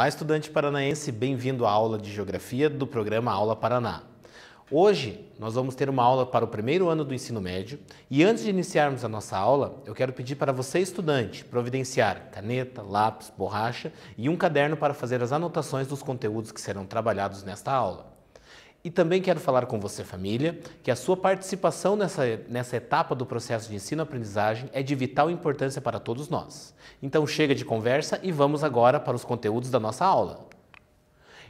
Olá, estudante paranaense, bem-vindo à aula de Geografia do programa Aula Paraná. Hoje nós vamos ter uma aula para o primeiro ano do ensino médio e antes de iniciarmos a nossa aula, eu quero pedir para você, estudante, providenciar caneta, lápis, borracha e um caderno para fazer as anotações dos conteúdos que serão trabalhados nesta aula. E também quero falar com você, família, que a sua participação nessa etapa do processo de ensino-aprendizagem é de vital importância para todos nós. Então chega de conversa e vamos agora para os conteúdos da nossa aula.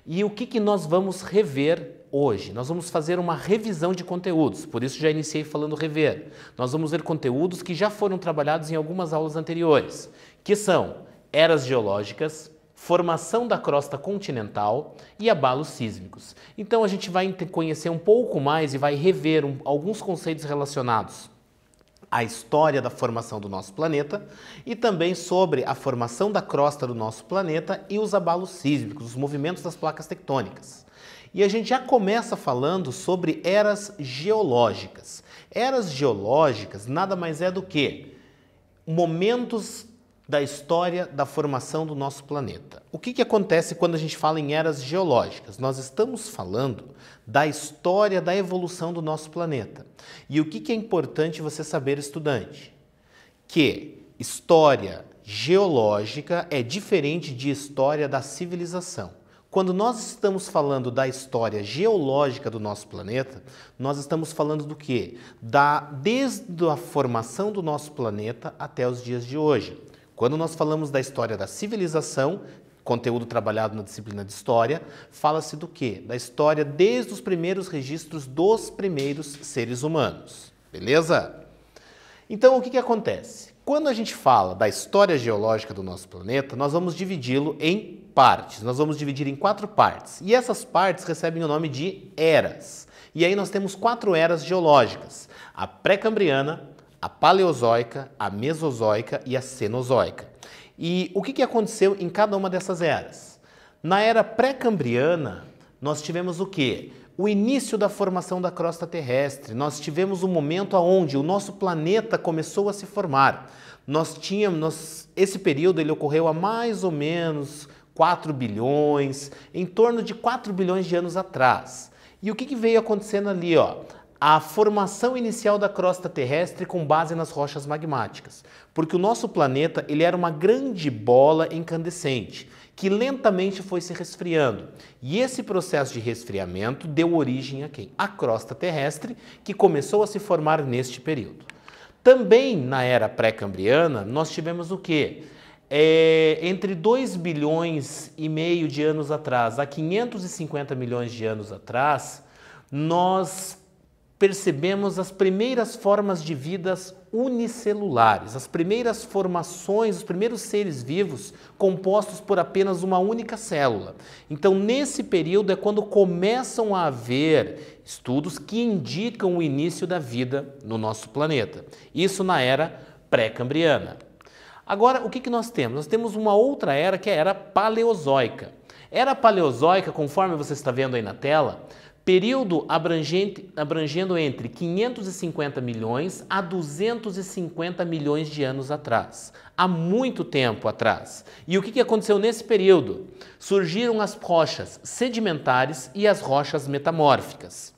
E o que nós vamos rever hoje? Nós vamos fazer uma revisão de conteúdos, por isso já iniciei falando rever. Nós vamos ver conteúdos que já foram trabalhados em algumas aulas anteriores, que são eras geológicas, formação da crosta continental e abalos sísmicos. Então a gente vai conhecer um pouco mais e vai rever alguns conceitos relacionados à história da formação do nosso planeta e também sobre a formação da crosta do nosso planeta e os abalos sísmicos, os movimentos das placas tectônicas. E a gente já começa falando sobre eras geológicas. Eras geológicas nada mais é do que momentos da história da formação do nosso planeta. O que acontece quando a gente fala em eras geológicas? Nós estamos falando da história da evolução do nosso planeta. E o que é importante você saber, estudante? Que história geológica é diferente de história da civilização. Quando nós estamos falando da história geológica do nosso planeta, nós estamos falando do quê? Desde a formação do nosso planeta até os dias de hoje. Quando nós falamos da história da civilização, conteúdo trabalhado na disciplina de História, fala-se do quê? Da história desde os primeiros registros dos primeiros seres humanos. Beleza? Então, o que acontece? Quando a gente fala da história geológica do nosso planeta, nós vamos dividi-lo em partes. Nós vamos dividir em 4 partes. E essas partes recebem o nome de eras. E aí nós temos 4 eras geológicas. A pré-cambriana, a paleozoica, a mesozoica e a cenozoica. E o que aconteceu em cada uma dessas eras? Na era pré-cambriana, nós tivemos o quê? O início da formação da crosta terrestre. Nós tivemos um momento onde o nosso planeta começou a se formar. Esse período ele ocorreu há mais ou menos 4 bilhões, em torno de 4 bilhões de anos atrás. E o que veio acontecendo ali, ó? A formação inicial da crosta terrestre com base nas rochas magmáticas, porque o nosso planeta ele era uma grande bola incandescente que lentamente foi se resfriando. E esse processo de resfriamento deu origem a quem? A crosta terrestre, que começou a se formar neste período. Também na era pré-cambriana nós tivemos o quê? Entre 2 bilhões e meio de anos atrás a 550 milhões de anos atrás, nós percebemos as primeiras formas de vidas unicelulares, as primeiras formações, os primeiros seres vivos compostos por apenas uma única célula. Então, nesse período é quando começam a haver estudos que indicam o início da vida no nosso planeta. Isso na era pré-cambriana. Agora, o que nós temos? Nós temos uma outra era que é a era paleozoica. Era paleozoica, conforme você está vendo aí na tela, período abrangendo entre 550 milhões a 250 milhões de anos atrás. Há muito tempo atrás. E o que aconteceu nesse período? Surgiram as rochas sedimentares e as rochas metamórficas.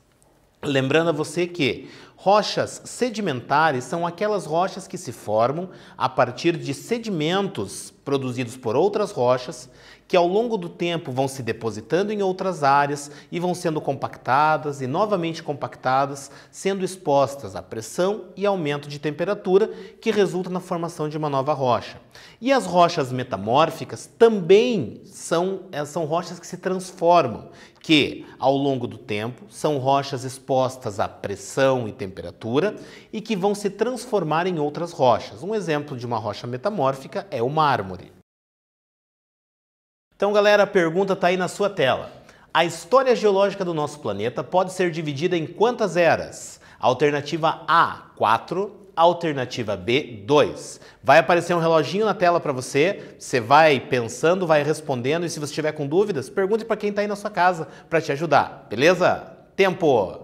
Lembrando a você que rochas sedimentares são aquelas rochas que se formam a partir de sedimentos produzidos por outras rochas que ao longo do tempo vão se depositando em outras áreas e vão sendo compactadas e novamente compactadas, sendo expostas à pressão e aumento de temperatura que resulta na formação de uma nova rocha. E as rochas metamórficas também são rochas que se transformam, que ao longo do tempo são rochas expostas à pressão e temperatura e que vão se transformar em outras rochas. Um exemplo de uma rocha metamórfica é o mármore. Então, galera, a pergunta está aí na sua tela. A história geológica do nosso planeta pode ser dividida em quantas eras? Alternativa A, 4. Alternativa B, 2. Vai aparecer um reloginho na tela para você, você vai pensando, vai respondendo e se você estiver com dúvidas, pergunte para quem está aí na sua casa para te ajudar, beleza? Tempo!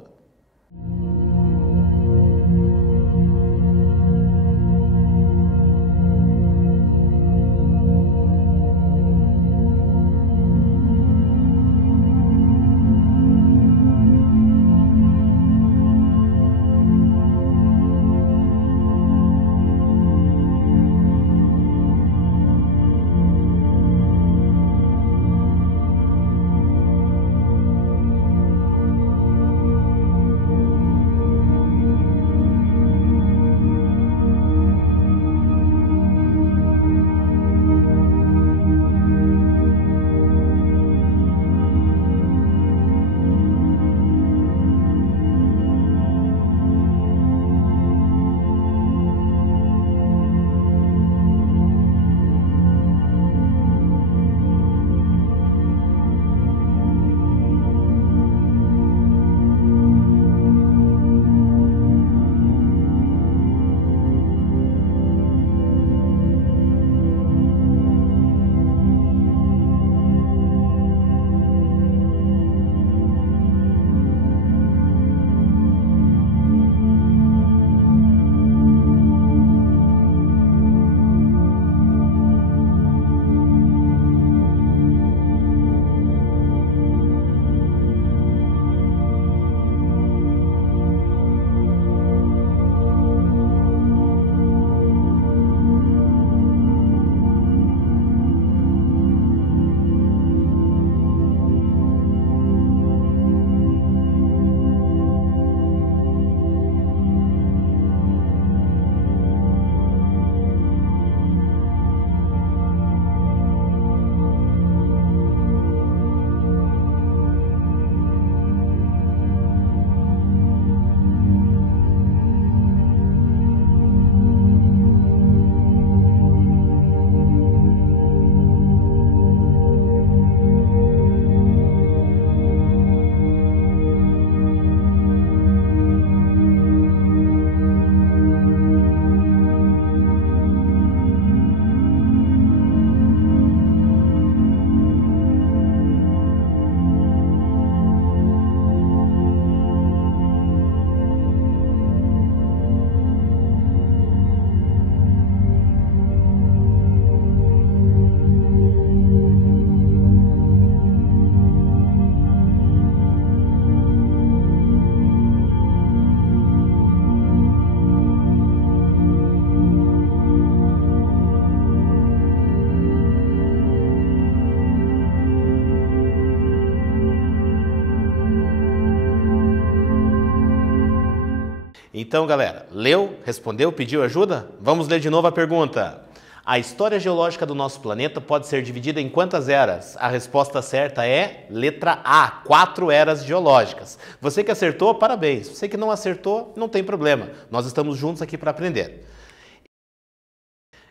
Então, galera, leu, respondeu, pediu ajuda? Vamos ler de novo a pergunta. A história geológica do nosso planeta pode ser dividida em quantas eras? A resposta certa é letra A, 4 eras geológicas. Você que acertou, parabéns. Você que não acertou, não tem problema. Nós estamos juntos aqui para aprender.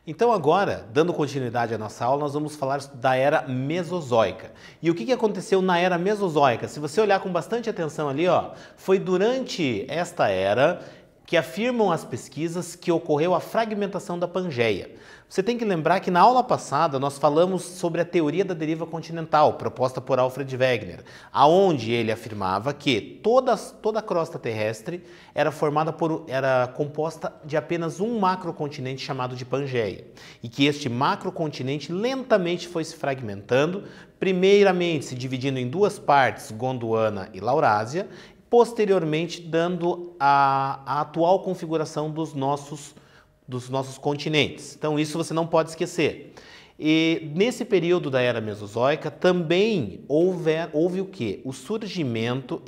Então agora, dando continuidade à nossa aula, nós vamos falar da Era Mesozoica. E o que aconteceu na Era Mesozoica? Se você olhar com bastante atenção ali, ó, foi durante esta era que afirmam as pesquisas que ocorreu a fragmentação da Pangeia. Você tem que lembrar que na aula passada nós falamos sobre a teoria da deriva continental, proposta por Alfred Wegener, aonde ele afirmava que toda a crosta terrestre era composta de apenas um macrocontinente chamado de Pangeia, e que este macrocontinente lentamente foi se fragmentando, primeiramente se dividindo em duas partes, Gondwana e Laurásia, posteriormente dando a atual configuração dos nossos continentes. Então isso você não pode esquecer. E nesse período da Era Mesozoica também houve o quê? O surgimento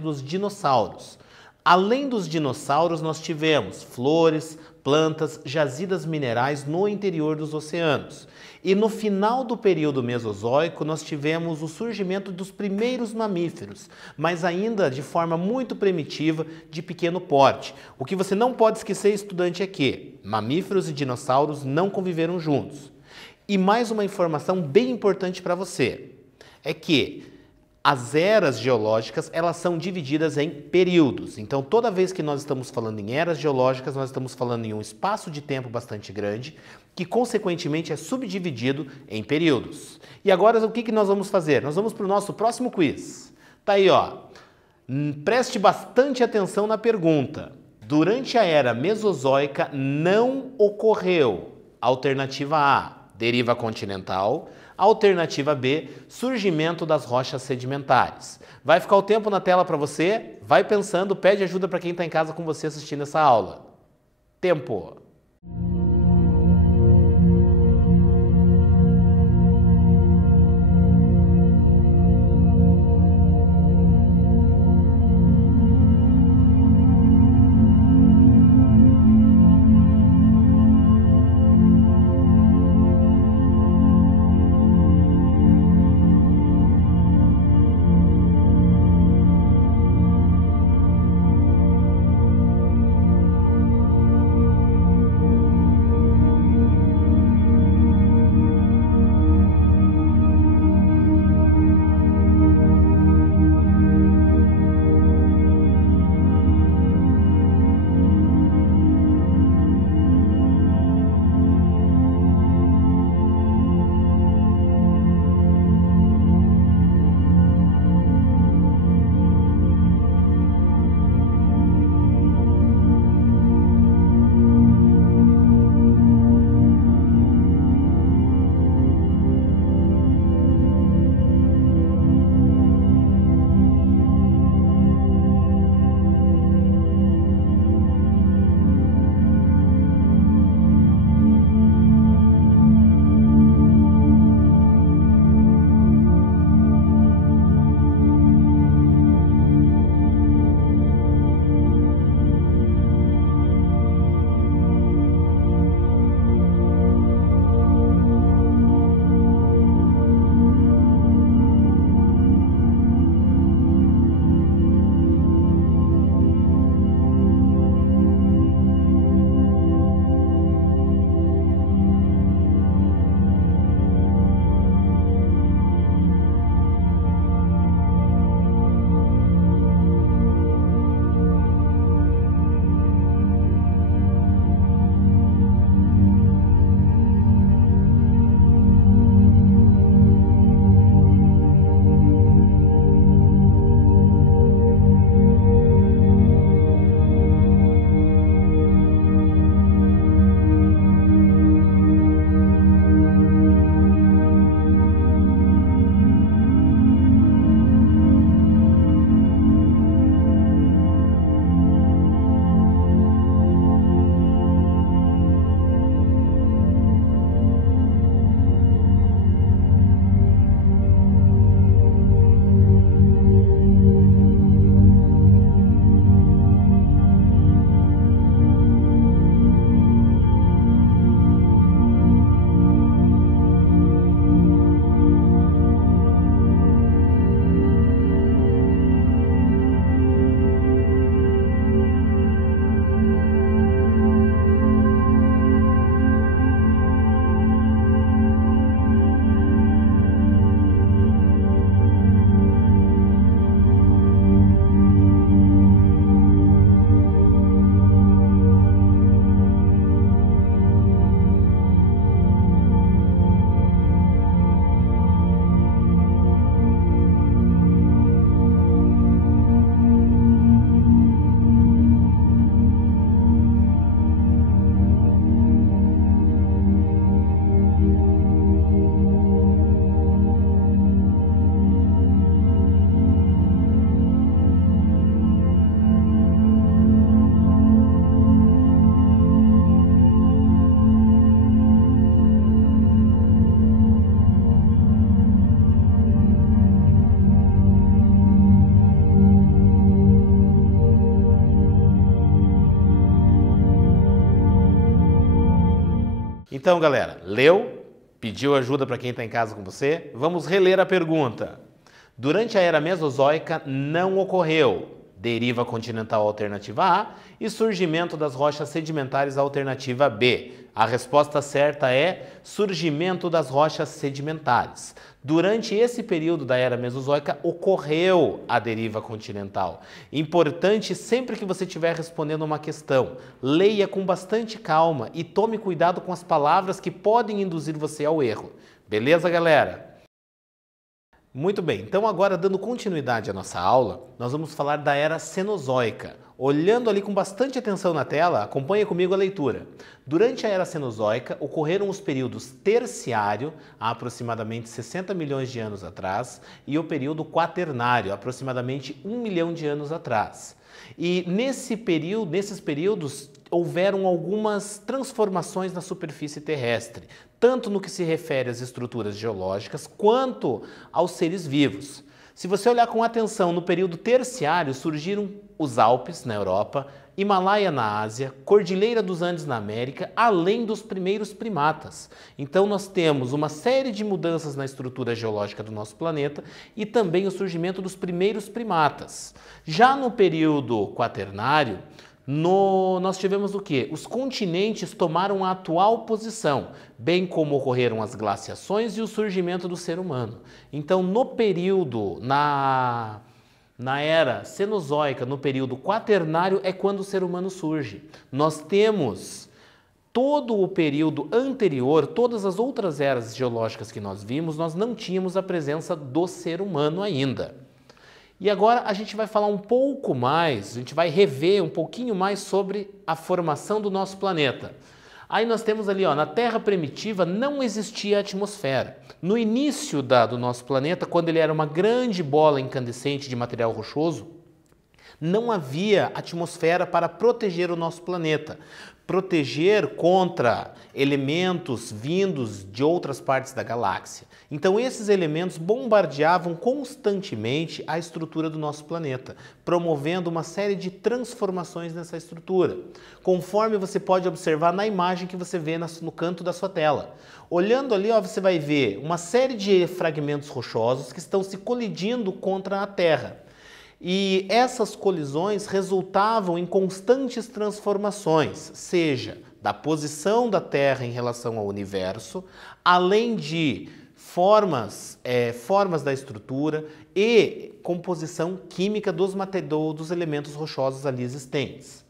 dos dinossauros. Além dos dinossauros, nós tivemos flores, plantas, jazidas minerais no interior dos oceanos. E no final do período Mesozoico, nós tivemos o surgimento dos primeiros mamíferos, mas ainda de forma muito primitiva, de pequeno porte. O que você não pode esquecer, estudante, é que mamíferos e dinossauros não conviveram juntos. E mais uma informação bem importante para você, é que as eras geológicas, elas são divididas em períodos. Então, toda vez que nós estamos falando em eras geológicas, nós estamos falando em um espaço de tempo bastante grande, que consequentemente é subdividido em períodos. E agora, o que nós vamos fazer? Nós vamos para o nosso próximo quiz. Tá aí, ó. Preste bastante atenção na pergunta. Durante a Era Mesozoica não ocorreu alternativa A, deriva continental, alternativa B, surgimento das rochas sedimentares. Vai ficar o tempo na tela para você, vai pensando, pede ajuda para quem está em casa com você assistindo essa aula. Tempo! Então, galera, leu? Pediu ajuda para quem está em casa com você? Vamos reler a pergunta. Durante a era Mesozoica não ocorreu deriva continental alternativa A e surgimento das rochas sedimentares alternativa B. A resposta certa é surgimento das rochas sedimentares. Durante esse período da era Mesozoica ocorreu a deriva continental. Importante, sempre que você estiver respondendo uma questão, leia com bastante calma e tome cuidado com as palavras que podem induzir você ao erro. Beleza, galera? Muito bem, então agora dando continuidade à nossa aula, nós vamos falar da Era Cenozoica. Olhando ali com bastante atenção na tela, acompanhe comigo a leitura. Durante a Era Cenozoica, ocorreram os períodos Terciário, há aproximadamente 60 milhões de anos atrás, e o período Quaternário, aproximadamente 1 milhão de anos atrás. E nesses períodos, houveram algumas transformações na superfície terrestre, tanto no que se refere às estruturas geológicas, quanto aos seres vivos. Se você olhar com atenção, no período terciário surgiram os Alpes na Europa, Himalaia na Ásia, Cordilheira dos Andes na América, além dos primeiros primatas. Então nós temos uma série de mudanças na estrutura geológica do nosso planeta e também o surgimento dos primeiros primatas. Já no período quaternário, nós tivemos o quê? Os continentes tomaram a atual posição, bem como ocorreram as glaciações e o surgimento do ser humano. Então, no período, na era Cenozoica, no período quaternário, é quando o ser humano surge. Nós temos todo o período anterior, todas as outras eras geológicas que nós vimos, nós não tínhamos a presença do ser humano ainda. E agora a gente vai falar um pouco mais, a gente vai rever um pouquinho mais sobre a formação do nosso planeta. Aí nós temos ali, ó, na Terra primitiva não existia atmosfera. No início do nosso planeta, quando ele era uma grande bola incandescente de material rochoso, não havia atmosfera para proteger o nosso planeta, proteger contra elementos vindos de outras partes da galáxia. Então esses elementos bombardeavam constantemente a estrutura do nosso planeta, promovendo uma série de transformações nessa estrutura, conforme você pode observar na imagem que você vê no canto da sua tela. Olhando ali, ó, você vai ver uma série de fragmentos rochosos que estão se colidindo contra a Terra. E essas colisões resultavam em constantes transformações, seja da posição da Terra em relação ao universo, além de formas da estrutura e composição química dos elementos rochosos ali existentes.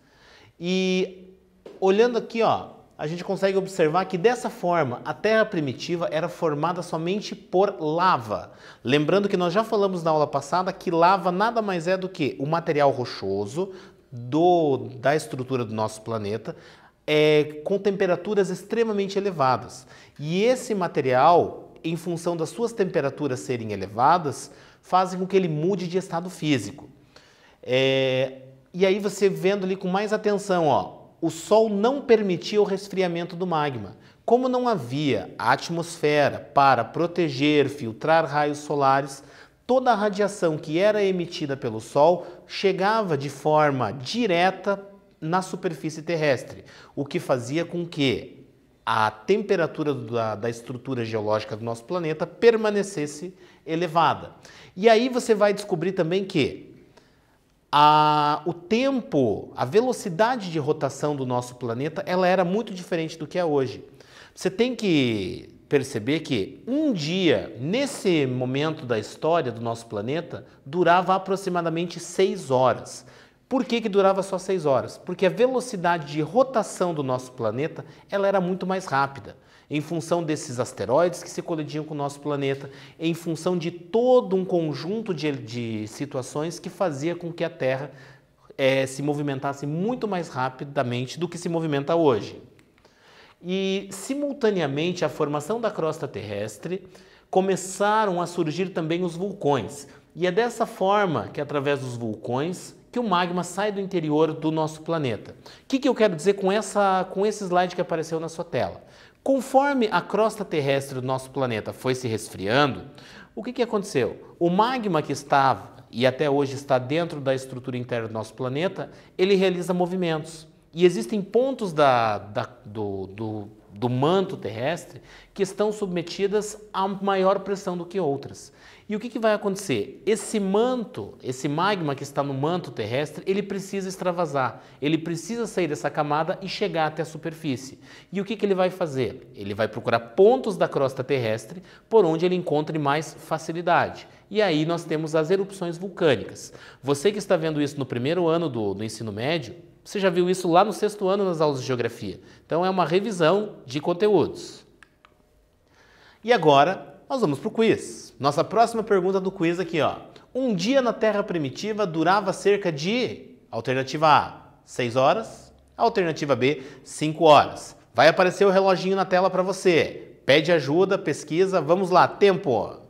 E olhando aqui, ó, a gente consegue observar que dessa forma a Terra primitiva era formada somente por lava. Lembrando que nós já falamos na aula passada que lava nada mais é do que o material rochoso da estrutura do nosso planeta com temperaturas extremamente elevadas. E esse material, em função das suas temperaturas serem elevadas, fazem com que ele mude de estado físico. E aí você vendo ali com mais atenção, ó, o Sol não permitia o resfriamento do magma. Como não havia a atmosfera para proteger, filtrar raios solares, toda a radiação que era emitida pelo Sol chegava de forma direta na superfície terrestre, o que fazia com que a temperatura da estrutura geológica do nosso planeta permanecesse elevada. E aí você vai descobrir também que o tempo, a velocidade de rotação do nosso planeta, ela era muito diferente do que é hoje. Você tem que perceber que um dia, nesse momento da história do nosso planeta, durava aproximadamente 6 horas. Por que durava só 6 horas? Porque a velocidade de rotação do nosso planeta, ela era muito mais rápida, em função desses asteroides que se colidiam com o nosso planeta, em função de todo um conjunto de situações que fazia com que a Terra se movimentasse muito mais rapidamente do que se movimenta hoje. E, simultaneamente à formação da crosta terrestre, começaram a surgir também os vulcões. E é dessa forma que, através dos vulcões, que o magma sai do interior do nosso planeta. O que eu quero dizer com esse slide que apareceu na sua tela? Conforme a crosta terrestre do nosso planeta foi se resfriando, o que aconteceu? O magma que estava e até hoje está dentro da estrutura interna do nosso planeta, ele realiza movimentos. E existem pontos do manto terrestre que estão submetidas a maior pressão do que outras. E o que vai acontecer? Esse manto, esse magma que está no manto terrestre, ele precisa extravasar, ele precisa sair dessa camada e chegar até a superfície. E o que ele vai fazer? Ele vai procurar pontos da crosta terrestre por onde ele encontre mais facilidade. E aí nós temos as erupções vulcânicas. Você que está vendo isso no primeiro ano do ensino médio, você já viu isso lá no 6º ano nas aulas de geografia. Então é uma revisão de conteúdos. E agora nós vamos para o quiz. Nossa próxima pergunta do quiz aqui, ó. Um dia na Terra primitiva durava cerca de, alternativa A, 6 horas, alternativa B, 5 horas. Vai aparecer o reloginho na tela para você. Pede ajuda, pesquisa, vamos lá, tempo!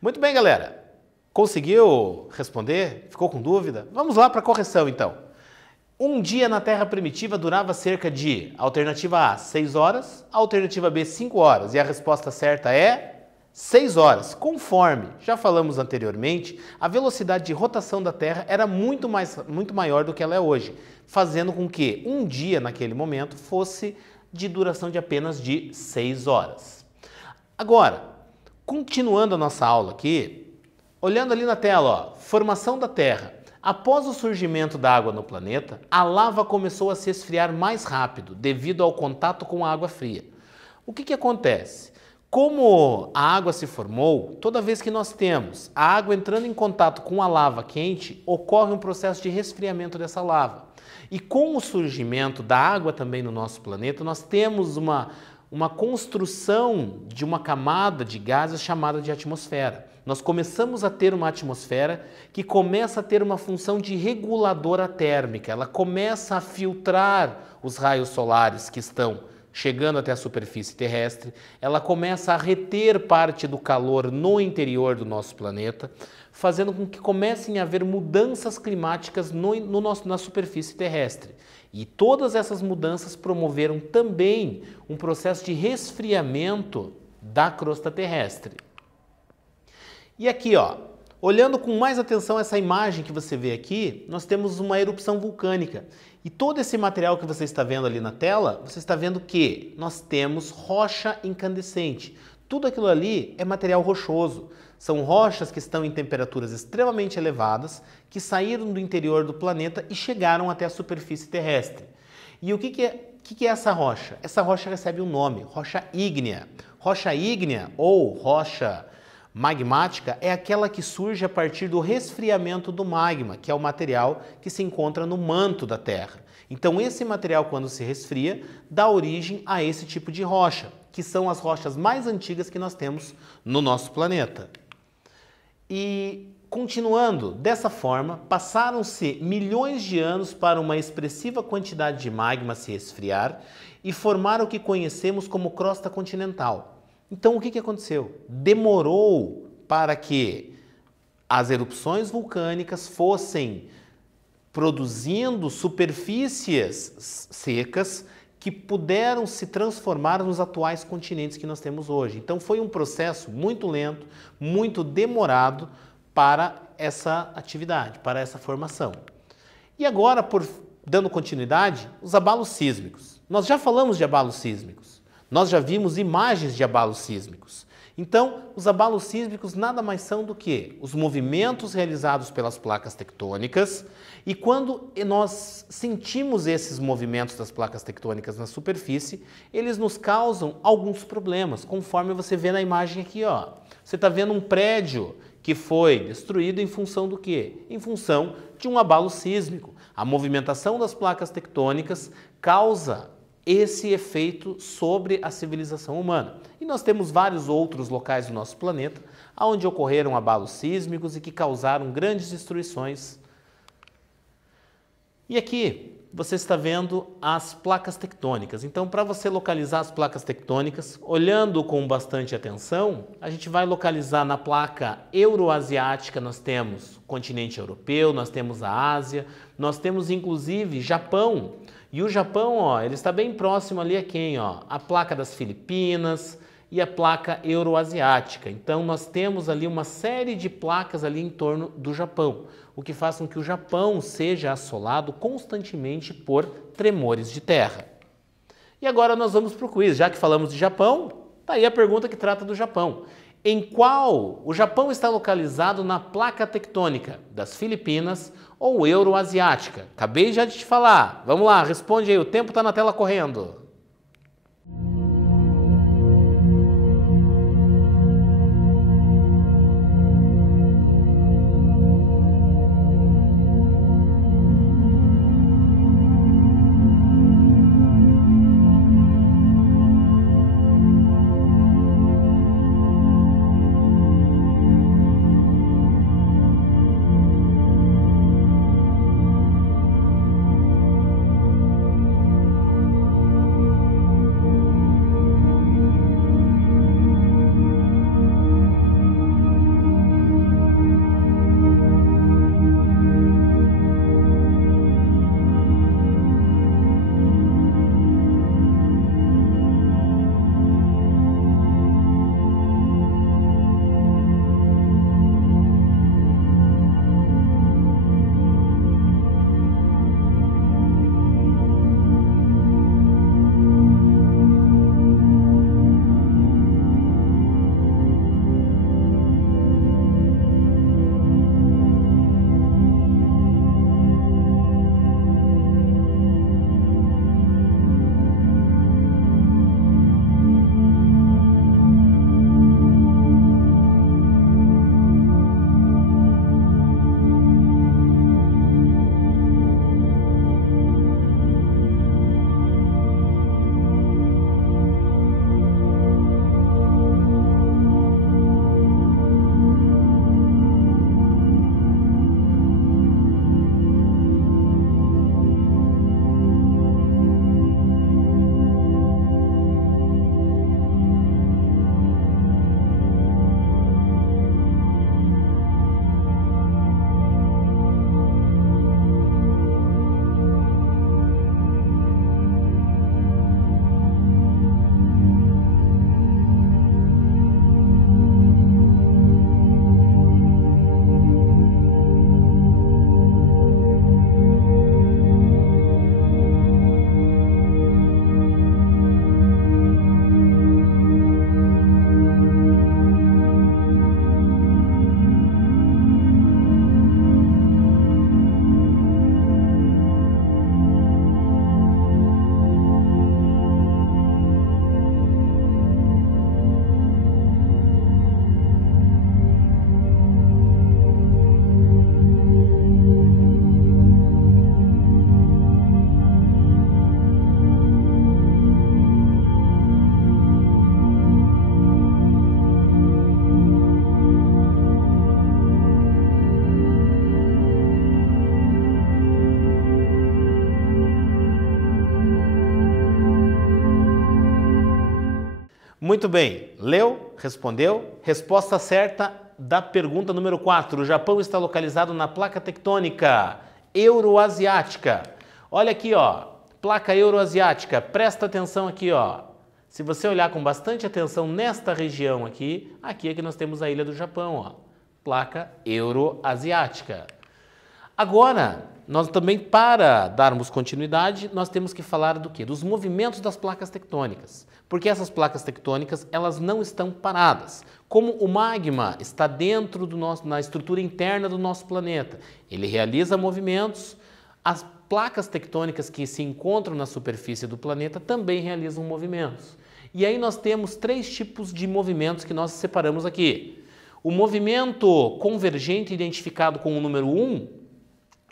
Muito bem, galera. Conseguiu responder? Ficou com dúvida? Vamos lá para a correção, então. Um dia na Terra primitiva durava cerca de, alternativa A, 6 horas, alternativa B, 5 horas. E a resposta certa é 6 horas. Conforme já falamos anteriormente, a velocidade de rotação da Terra era muito maior do que ela é hoje, fazendo com que um dia, naquele momento, fosse de duração de apenas de 6 horas. Agora, continuando a nossa aula aqui, olhando ali na tela, ó, formação da Terra. Após o surgimento da água no planeta, a lava começou a se esfriar mais rápido devido ao contato com a água fria. O que acontece? Como a água se formou, toda vez que nós temos a água entrando em contato com a lava quente, ocorre um processo de resfriamento dessa lava. E com o surgimento da água também no nosso planeta, nós temos uma uma construção de uma camada de gases chamada de atmosfera. Nós começamos a ter uma atmosfera que começa a ter uma função de reguladora térmica. Ela começa a filtrar os raios solares que estão chegando até a superfície terrestre. Ela começa a reter parte do calor no interior do nosso planeta, fazendo com que comecem a haver mudanças climáticas na superfície terrestre. E todas essas mudanças promoveram também um processo de resfriamento da crosta terrestre. E aqui, ó, olhando com mais atenção essa imagem que você vê aqui, nós temos uma erupção vulcânica. E todo esse material que você está vendo ali na tela, você está vendo que nós temos rocha incandescente. Tudo aquilo ali é material rochoso. São rochas que estão em temperaturas extremamente elevadas, que saíram do interior do planeta e chegaram até a superfície terrestre. E o que é essa rocha? Essa rocha recebe um nome, rocha ígnea. Rocha ígnea ou rocha magmática é aquela que surge a partir do resfriamento do magma, que é o material que se encontra no manto da Terra. Então esse material, quando se resfria, dá origem a esse tipo de rocha, que são as rochas mais antigas que nós temos no nosso planeta. E continuando dessa forma, passaram-se milhões de anos para uma expressiva quantidade de magma se esfriar e formar o que conhecemos como crosta continental. Então o que aconteceu? Demorou para que as erupções vulcânicas fossem produzindo superfícies secas que puderam se transformar nos atuais continentes que nós temos hoje. Então foi um processo muito lento, muito demorado para essa atividade, para essa formação. E agora, dando continuidade, os abalos sísmicos. Nós já falamos de abalos sísmicos. Nós já vimos imagens de abalos sísmicos. Então, os abalos sísmicos nada mais são do que os movimentos realizados pelas placas tectônicas, e quando nós sentimos esses movimentos das placas tectônicas na superfície, eles nos causam alguns problemas, conforme você vê na imagem aqui, ó. Você está vendo um prédio que foi destruído em função do quê? Em função de um abalo sísmico. A movimentação das placas tectônicas causa esse efeito sobre a civilização humana. E nós temos vários outros locais do nosso planeta onde ocorreram abalos sísmicos e que causaram grandes destruições. E aqui você está vendo as placas tectônicas. Então, para você localizar as placas tectônicas, olhando com bastante atenção, a gente vai localizar na placa euroasiática, nós temos o continente europeu, nós temos a Ásia, nós temos inclusive Japão. E o Japão, ó, ele está bem próximo ali a quem? Ó? A placa das Filipinas e a placa euroasiática. Então nós temos ali uma série de placas ali em torno do Japão, o que faz com que o Japão seja assolado constantemente por tremores de terra. E agora nós vamos para o quiz. Já que falamos de Japão, tá aí a pergunta que trata do Japão. Em qual o Japão está localizado na placa tectônica das Filipinas ou euroasiática? Acabei já de te falar. Vamos lá, responde aí, o tempo está na tela correndo. Muito bem, leu, respondeu. Resposta certa da pergunta número 4. O Japão está localizado na placa tectônica euroasiática. Olha aqui, ó, placa euroasiática. Presta atenção aqui, ó. Se você olhar com bastante atenção nesta região aqui, aqui é que nós temos a ilha do Japão, ó. Placa euroasiática. Agora, nós também, para darmos continuidade, nós temos que falar do quê? Dos movimentos das placas tectônicas. Porque essas placas tectônicas, elas não estão paradas. Como o magma está dentro na estrutura interna do nosso planeta, ele realiza movimentos, as placas tectônicas que se encontram na superfície do planeta também realizam movimentos. E aí nós temos 3 tipos de movimentos que nós separamos aqui. O movimento convergente identificado com o número 1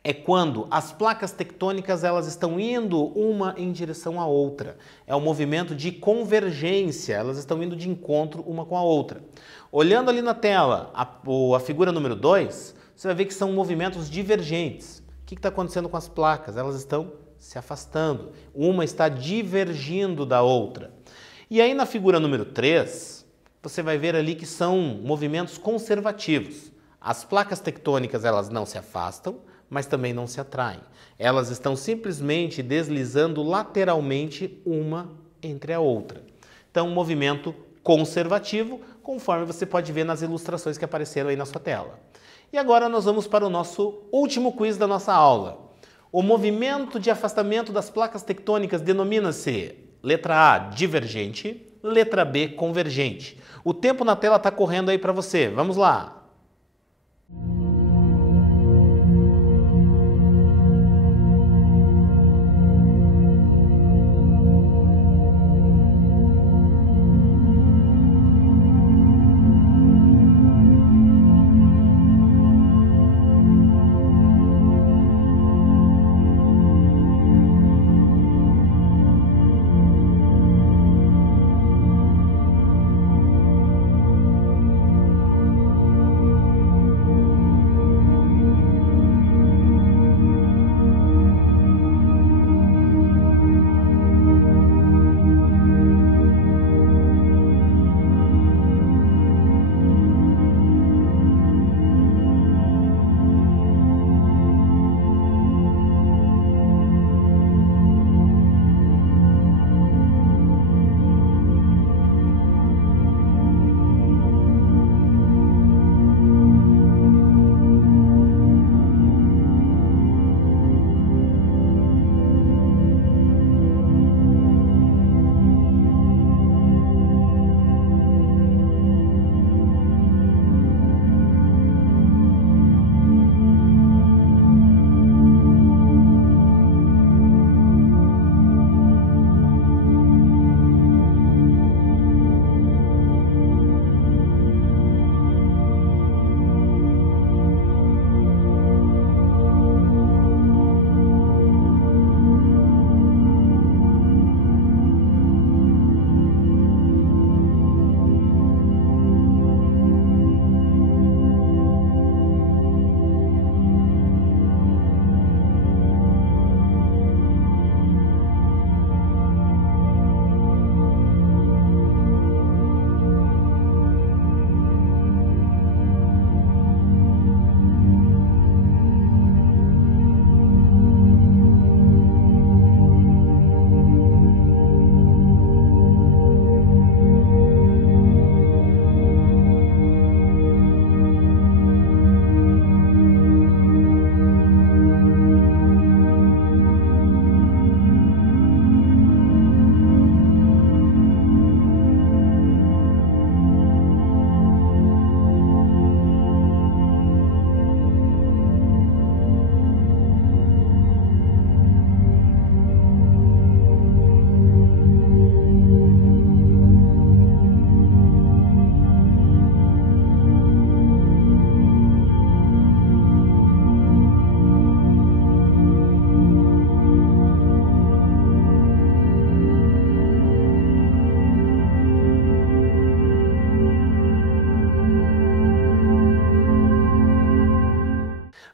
é quando as placas tectônicas elas estão indo uma em direção à outra. É um movimento de convergência, elas estão indo de encontro uma com a outra. Olhando ali na tela a figura número 2, você vai ver que são movimentos divergentes. O que está acontecendo com as placas? Elas estão se afastando, uma está divergindo da outra. E aí na figura número 3, você vai ver ali que são movimentos conservativos. As placas tectônicas elas não se afastam, mas também não se atraem. Elas estão simplesmente deslizando lateralmente uma entre a outra. Então, um movimento conservativo, conforme você pode ver nas ilustrações que apareceram aí na sua tela. E agora nós vamos para o nosso último quiz da nossa aula. O movimento de afastamento das placas tectônicas denomina-se letra A, divergente, letra B, convergente. O tempo na tela está correndo aí para você. Vamos lá.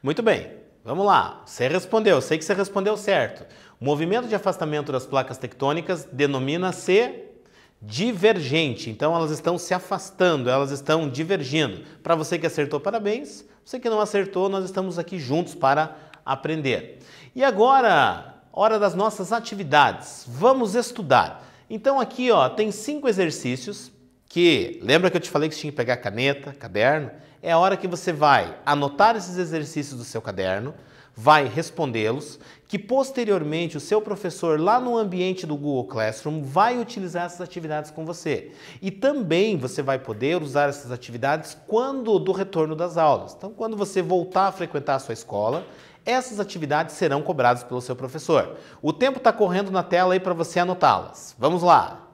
Muito bem, vamos lá. Você respondeu, sei que você respondeu certo. O movimento de afastamento das placas tectônicas denomina-se divergente. Então elas estão se afastando, elas estão divergindo. Para você que acertou, parabéns. Você que não acertou, nós estamos aqui juntos para aprender. E agora, hora das nossas atividades. Vamos estudar. Então aqui, ó, tem 5 exercícios que, lembra que eu te falei que você tinha que pegar caneta, caderno? É a hora que você vai anotar esses exercícios do seu caderno, vai respondê-los, que posteriormente o seu professor lá no ambiente do Google Classroom vai utilizar essas atividades com você. E também você vai poder usar essas atividades quando do retorno das aulas. Então, quando você voltar a frequentar a sua escola, essas atividades serão cobradas pelo seu professor. O tempo está correndo na tela aí para você anotá-las. Vamos lá!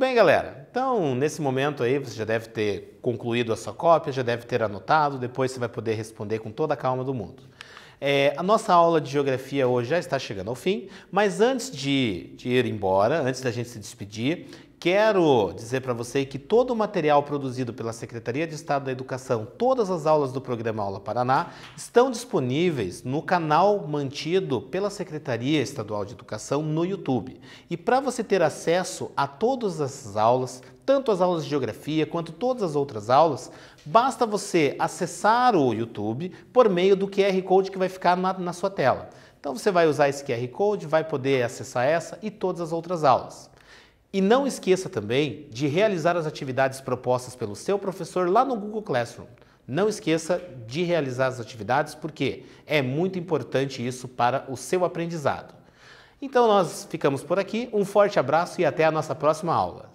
bem, galera. Então, nesse momento aí, você já deve ter concluído a sua cópia, já deve ter anotado, depois você vai poder responder com toda a calma do mundo. A nossa aula de geografia hoje já está chegando ao fim, mas antes de ir embora, antes da gente se despedir, quero dizer para você que todo o material produzido pela Secretaria de Estado da Educação, todas as aulas do programa Aula Paraná, estão disponíveis no canal mantido pela Secretaria Estadual de Educação no YouTube. E para você ter acesso a todas essas aulas, tanto as aulas de geografia quanto todas as outras aulas, basta você acessar o YouTube por meio do QR Code que vai ficar na sua tela. Então você vai usar esse QR Code, vai poder acessar essa e todas as outras aulas. E não esqueça também de realizar as atividades propostas pelo seu professor lá no Google Classroom. Não esqueça de realizar as atividades porque é muito importante isso para o seu aprendizado. Então nós ficamos por aqui, um forte abraço e até a nossa próxima aula.